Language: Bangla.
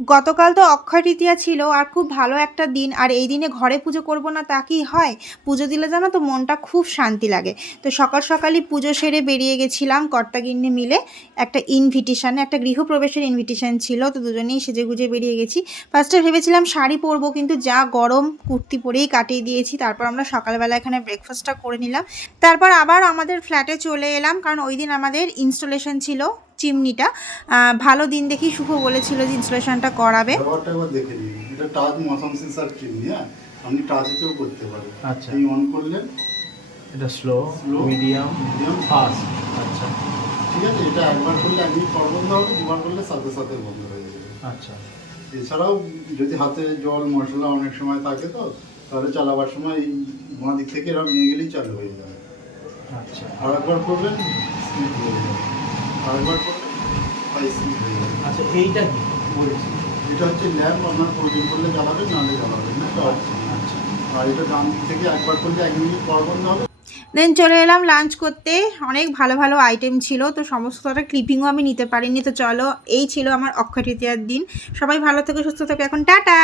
গতকাল তো অক্ষয় তৃতীয়া ছিল আর খুব ভালো একটা দিন, আর এই দিনে ঘরে পুজো করব না তা কি হয়? পুজো দিলে জানো তো মনটা খুব শান্তি লাগে। তো সকাল সকালই পুজো সেরে বেরিয়ে গেছিলাম কর্তাগিন্নি মিলে। একটা ইনভিটেশানে, একটা গৃহপ্রবেশের ইনভিটেশান ছিল, তো দুজনেই সেজেগুজে বেরিয়ে গেছি। ফার্স্টে ভেবেছিলাম শাড়ি পরবো, কিন্তু যা গরম কুর্তি পরেই কাটিয়ে দিয়েছি। তারপর আমরা সকালবেলা এখানে ব্রেকফাস্টটা করে নিলাম, তারপর আবার আমাদের ফ্ল্যাটে চলে এলাম, কারণ ওই দিন আমাদের ইনস্টলেশন ছিল চিমনিটা। ভালো দিন দেখি শুভ বলেছিল যে ইনস্টলেশনটা করাবে। ব্যবহারটা একবার দেখে নিন। এটা টাচ মোশন সেন্সর চিমনি, হ্যাঁ, আপনি টাচেও করতে পারেন। আচ্ছা, এই অন করলেন, এটা স্লো, মিডিয়াম, ফাস্ট। আচ্ছা ঠিক আছে। এটা একবার করলে 1 মিনিট পর বন্ধ হবে, দুবার করলে সাথে সাথে বন্ধ হয়ে যাবে। আচ্ছা। এছাড়াও যদি হাতে জল মশলা অনেক সময় থাকে, তো তাহলে চালাবার সময় এই বাঁ দিক থেকে এরকম নিয়ে গেলেই চালু হয়ে যাবে। আচ্ছা আর একবার করবেন, স্পিড হয়ে যাবে। আর একবার করবেন, হাই স্পিড হয়ে যাবে। আচ্ছা, এইটা কি বলছি, এটা হচ্ছে ল্যাম্প, আপনার প্রয়োজন করলে জ্বালাবেন, নাহলে জ্বালাবেন না। আচ্ছা। আর এটা ডান দিক থেকে একবার করলে 1 মিনিট পর বন্ধ হবে। দেন চলে এলাম লাঞ্চ করতে। অনেক ভালো ভালো আইটেম ছিল, তো সমস্তটা ক্লিপিংও আমি নিতে পারিনি। তো চলো, এই ছিল আমার অক্ষয় তৃতীয়ার দিন। সবাই ভালো থেকে সুস্থ থেকে এখন টাটা।